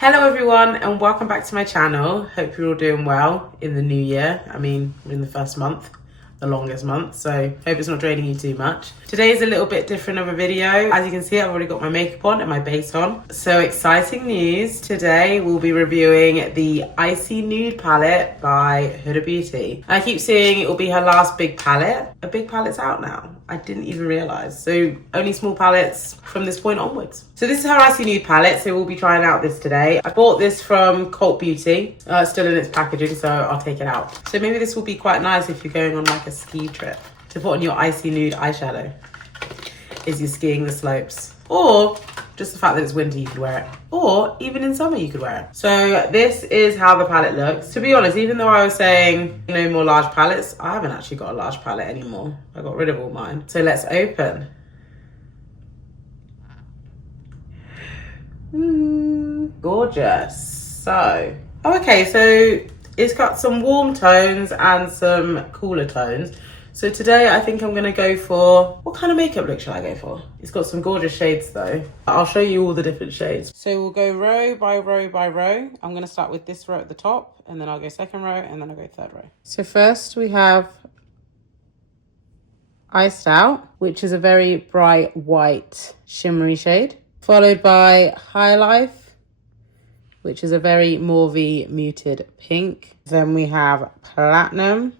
Hello everyone and welcome back to my channel. Hope you're all doing well in the new year. I mean, we're in the first month, the longest month, so hope it's not draining you too much. Today is a little bit different of a video. As you can see, I've already got my makeup on and my base on. So exciting news. Today we'll be reviewing the ICY Nude palette by HudaBeauty. I keep seeing it will be her last big palette. A big palette's out now. I didn't even realize. So only small palettes from this point onwards. So this is her ICY Nude palette, so we'll be trying out this today. I bought this from Beauty. It's still in its packaging, so I'll take it out. So maybe this will be quite nice if you're going on like a ski trip to put on your ICY Nude eyeshadow as you're skiing the slopes. Or just the fact that it's winter, you could wear it. Or even in summer, you could wear it. So this is how the palette looks. To be honest, even though I was saying no more large palettes, I haven't actually got a large palette anymore. I got rid of all mine. So let's open. Gorgeous. So, okay, so it's got some warm tones and some cooler tones. So today I think I'm gonna go for, what kind of makeup look should I go for? It's got some gorgeous shades though. I'll show you all the different shades. So we'll go row by row by row. I'm gonna start with this row at the top and then I'll go second row and then I'll go third row. So first we have Iced Out, which is a very bright white shimmery shade. Followed by High Life, which is a very mauvey muted pink. Then we have Platinum,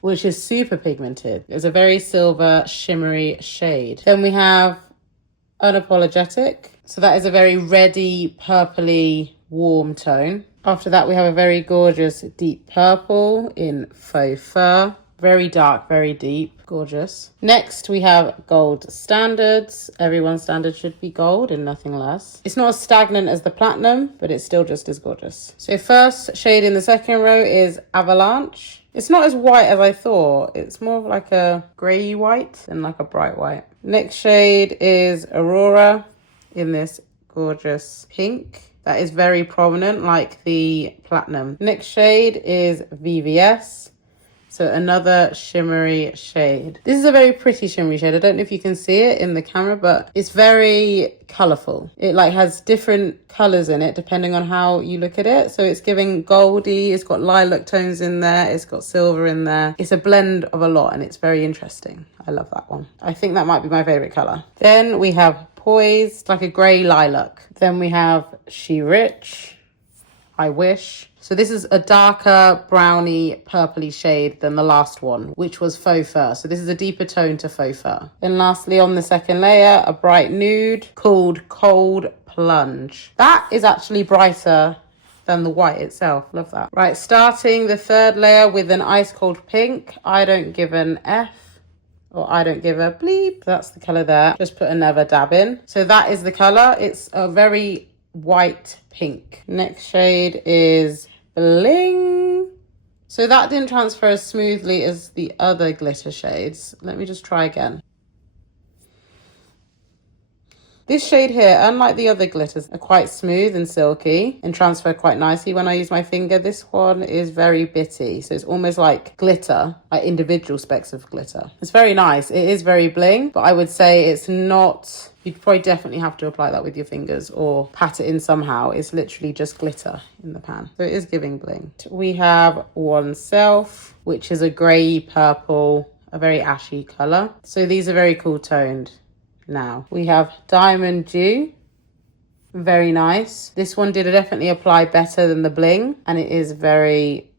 which is super pigmented. It's a very silver shimmery shade. Then we have Unapologetic. So that is a very reddy, purpley, warm tone. After that, we have a very gorgeous deep purple in Faux Fur. Very dark, very deep, gorgeous. Next, we have Gold Standards. Everyone's standard should be gold and nothing less. It's not as stagnant as the Platinum, but it's still just as gorgeous. So first shade in the second row is Avalanche. It's not as white as I thought. It's more of like a grey white than like a bright white. Next shade is Aurora in this gorgeous pink. That is very prominent like the Platinum. Next shade is VVS. So another shimmery shade. This is a very pretty shimmery shade. I don't know if you can see it in the camera, but it's very colorful. It like has different colors in it depending on how you look at it. So it's giving goldy, it's got lilac tones in there, it's got silver in there. It's a blend of a lot and it's very interesting. I love that one. I think that might be my favorite color. Then we have Poised, like a gray lilac. Then we have She Rich, I Wish. So this is a darker browny purpley shade than the last one, which was Faux Fur. So this is a deeper tone to Faux Fur. Then lastly on the second layer, a bright nude called Cold Plunge. That is actually brighter than the white itself. Love that. Right, starting the third layer with an ice cold pink. I don't give an F. Or I don't give a bleep. That's the color there. Just put another dab in. So that is the color. It's a very white pink. Next shade is Bling. So that didn't transfer as smoothly as the other glitter shades. Let me just try again. This shade here, unlike the other glitters, are quite smooth and silky and transfer quite nicely when I use my finger. This one is very bitty, so it's almost like glitter, like individual specks of glitter. It's very nice. It is very bling, but I would say it's not... You'd probably definitely have to apply that with your fingers or pat it in somehow. It's literally just glitter in the pan. So it is giving bling. We have Oneself, which is a grey purple, a very ashy color. So these are very cool toned. Now we have Diamond Dew, very nice. This one did definitely apply better than the bling and it is very,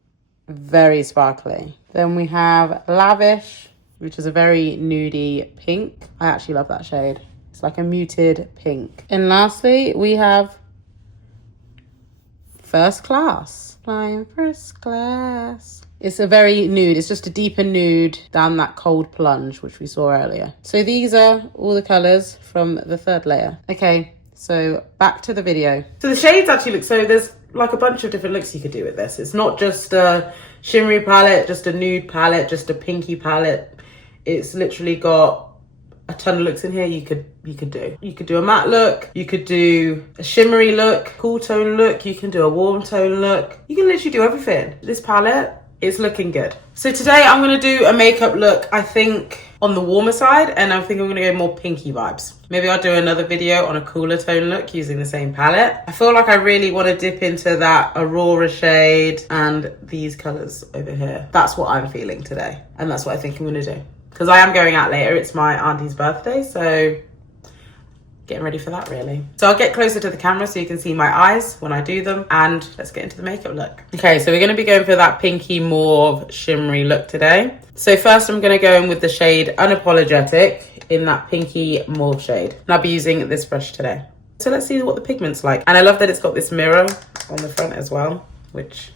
very sparkly. Then we have Lavish, which is a very nudie pink. I actually love that shade. It's like a muted pink. And lastly, we have First Class. Flying first class. It's a very nude. It's just a deeper nude than that Cold Plunge, which we saw earlier. So these are all the colors from the third layer. Okay, so back to the video. So the shades actually look, so there's like a bunch of different looks you could do with this. It's not just a shimmery palette, just a nude palette, just a pinky palette. It's literally got a ton of looks in here you could do. You could do a matte look, you could do a shimmery look, cool tone look, you can do a warm tone look. You can literally do everything. This palette is looking good. So today I'm gonna do a makeup look, I think, on the warmer side, and I think I'm gonna go more pinky vibes. Maybe I'll do another video on a cooler tone look using the same palette. I feel like I really want to dip into that Aurora shade and these colors over here. That's what I'm feeling today, and that's what I think I'm gonna do. Because I am going out later, it's my auntie's birthday, so getting ready for that really. So I'll get closer to the camera so you can see my eyes when I do them, and let's get into the makeup look. Okay, so we're gonna be going for that pinky mauve shimmery look today. So first I'm gonna go in with the shade Unapologetic in that pinky mauve shade. And I'll be using this brush today. So let's see what the pigment's like. And I love that it's got this mirror on the front as well, which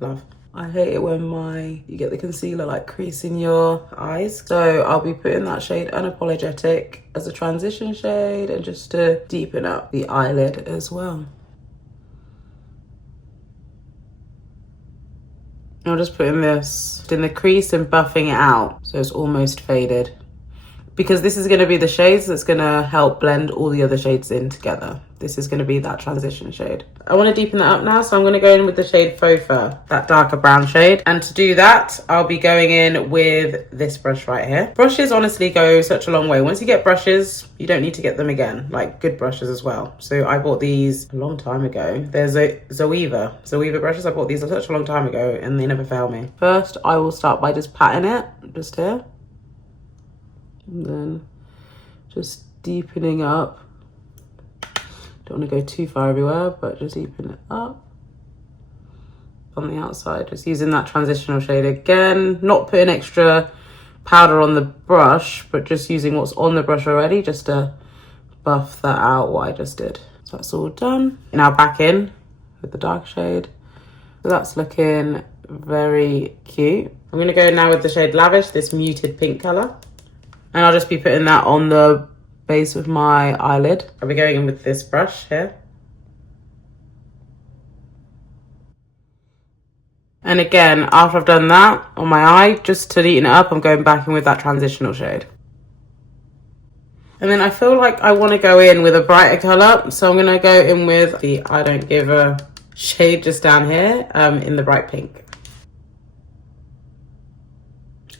love. I hate it when you get the concealer like creasing your eyes. So I'll be putting that shade Unapologetic as a transition shade and just to deepen up the eyelid as well. I'm just putting this in the crease and buffing it out so it's almost faded. Because this is gonna be the shades that's gonna help blend all the other shades in together. This is gonna be that transition shade. I wanna deepen that up now, so I'm gonna go in with the shade Faux Fur, that darker brown shade. And to do that, I'll be going in with this brush right here. Brushes honestly go such a long way. Once you get brushes, you don't need to get them again, like good brushes as well. So I bought these a long time ago. There's a Zoeva brushes. I bought these such a long time ago and they never fail me. First, I will start by just patting it, just here. And then just deepening up. Don't want to go too far everywhere, but just deepen it up on the outside. Just using that transitional shade again, not putting extra powder on the brush, but just using what's on the brush already just to buff that out, what I just did. So that's all done. Now back in with the dark shade. So that's looking very cute. I'm going to go now with the shade Lavish, this muted pink color. And I'll just be putting that on the base of my eyelid. I'll be going in with this brush here. And again, after I've done that on my eye, just to neaten it up, I'm going back in with that transitional shade. And then I feel like I want to go in with a brighter color. So I'm going to go in with the I Don't Give a shade just down here in the bright pink.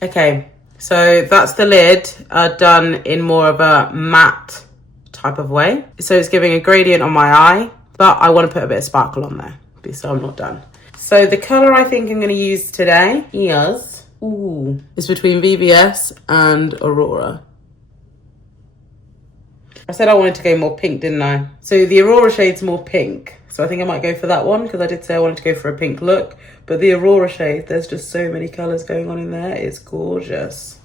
Okay. So that's the lid done in more of a matte type of way. So it's giving a gradient on my eye, but I want to put a bit of sparkle on there, so I'm not done. So the color I think I'm going to use today is between VVS and Aurora. I said I wanted to go more pink, didn't I? So the Aurora shade's more pink. So I think I might go for that one because I did say I wanted to go for a pink look. But the Aurora shade, there's just so many colors going on in there. It's gorgeous.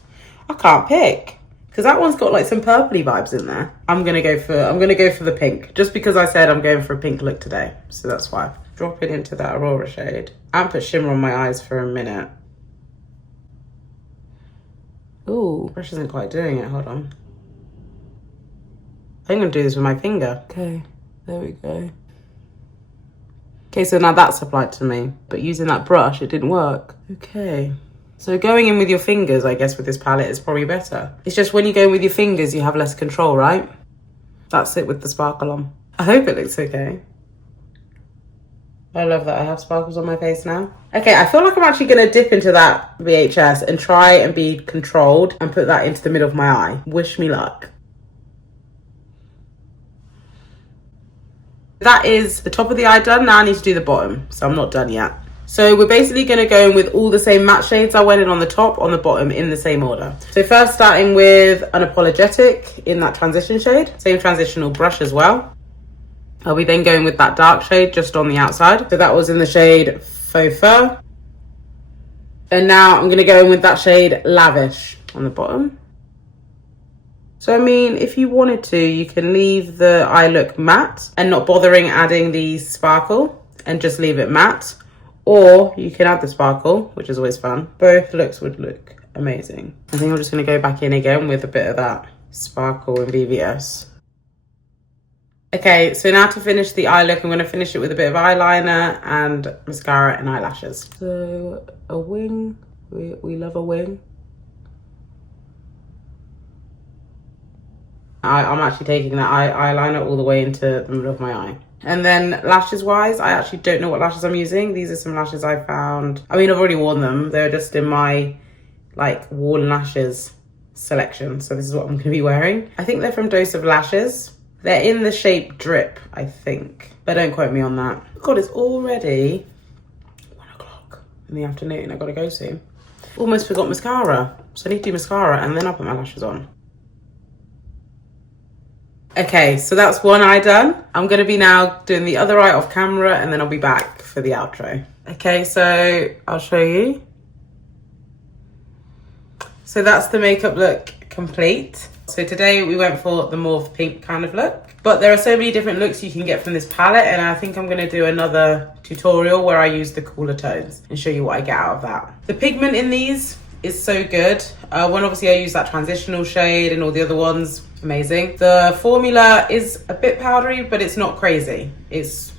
I can't pick because that one's got like some purpley vibes in there. I'm gonna go for the pink just because I said I'm going for a pink look today. So that's why. Drop it into that Aurora shade and put shimmer on my eyes for a minute. Ooh, brush isn't quite doing it. Hold on. I think I'm gonna do this with my finger. Okay, there we go. Okay, so now that's applied to me, but using that brush, it didn't work. Okay. So going in with your fingers, I guess, with this palette is probably better. It's just when you go in with your fingers, you have less control, right? That's it with the sparkle on. I hope it looks okay. I love that I have sparkles on my face now. Okay, I feel like I'm actually gonna dip into that VHS and try and be controlled and put that into the middle of my eye. Wish me luck. That is the top of the eye done. Now I need to do the bottom, so I'm not done yet. So we're basically going to go in with all the same matte shades. I went in on the top, on the bottom, in the same order. So first starting with Unapologetic in that transition shade. Same transitional brush as well. I'll be then going with that dark shade just on the outside. So that was in the shade Faux Fur. And now I'm going to go in with that shade Lavish on the bottom. So, I mean, if you wanted to, you can leave the eye look matte and not bothering adding the sparkle and just leave it matte. Or you can add the sparkle, which is always fun. Both looks would look amazing. I think I'm just going to go back in again with a bit of that sparkle in VVS. Okay, so now to finish the eye look, I'm going to finish it with a bit of eyeliner and mascara and eyelashes. So, a wing. We love a wing. I'm actually taking that eyeliner all the way into the middle of my eye. And then lashes wise, I actually don't know what lashes I'm using. These are some lashes I found. I mean, I've already worn them. They're just in my like worn lashes selection. So this is what I'm going to be wearing. I think they're from Dose of Lashes. They're in the shape Drip, I think. But don't quote me on that. God, it's already 1 o'clock in the afternoon. I've got to go soon. Almost forgot mascara. So I need to do mascara and then I'll put my lashes on. Okay, so that's one eye done. I'm going to be now doing the other eye off camera and then I'll be back for the outro. Okay, so I'll show you. So that's the makeup look complete. So today we went for the mauve pink kind of look. But there are so many different looks you can get from this palette, and I think I'm going to do another tutorial where I use the cooler tones and show you what I get out of that. The pigment in these is so good. One, obviously I use that transitional shade, and all the other ones, amazing. The formula is a bit powdery, but it's not crazy. It's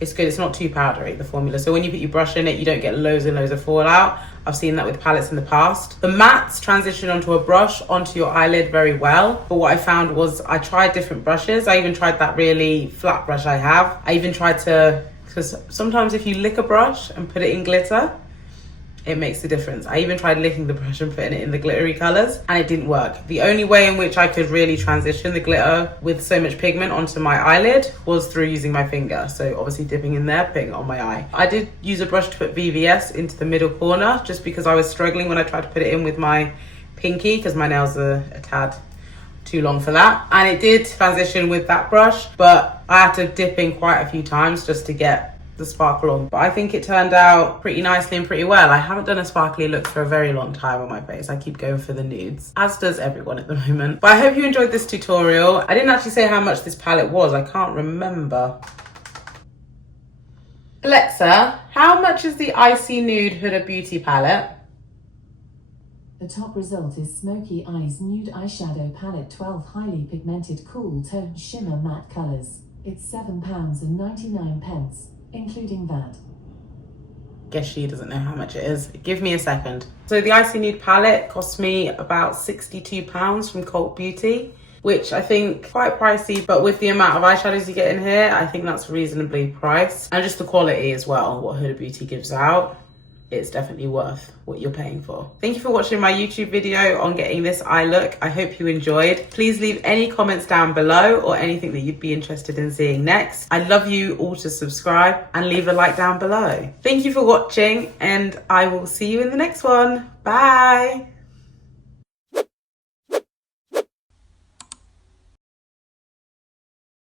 good. It's not too powdery, the formula. So when you put your brush in it, you don't get loads and loads of fallout. I've seen that with palettes in the past. The mattes transition onto a brush, onto your eyelid very well. But what I found was I tried different brushes. I even tried that really flat brush I have. I even tried to, because sometimes if you lick a brush and put it in glitter, it makes the difference. I even tried licking the brush and putting it in the glittery colors and it didn't work. The only way in which I could really transition the glitter with so much pigment onto my eyelid was through using my finger. So obviously dipping in there, putting it on my eye. I did use a brush to put VVS into the middle corner just because I was struggling when I tried to put it in with my pinky because my nails are a tad too long for that. And it did transition with that brush, but I had to dip in quite a few times just to get the sparkle on. But I think it turned out pretty nicely and pretty well. I haven't done a sparkly look for a very long time on my face. I keep going for the nudes, as does everyone at the moment. But I hope you enjoyed this tutorial. I didn't actually say how much this palette was. I can't remember. Alexa, how much is the ICY Nude Huda Beauty palette? The top result is Smoky Eyes Nude Eyeshadow Palette 12 highly pigmented cool tone shimmer matte colours. It's £7.99, including VAT. Guess she doesn't know how much it is. Give me a second. So the ICY Nude palette cost me about £62 from Cult Beauty, which I think quite pricey, but with the amount of eyeshadows you get in here, I think that's reasonably priced. And just the quality as well, what Huda Beauty gives out, it's definitely worth what you're paying for. Thank you for watching my YouTube video on getting this eye look. I hope you enjoyed. Please leave any comments down below or anything that you'd be interested in seeing next. I'd love you all to subscribe and leave a like down below. Thank you for watching and I will see you in the next one. Bye.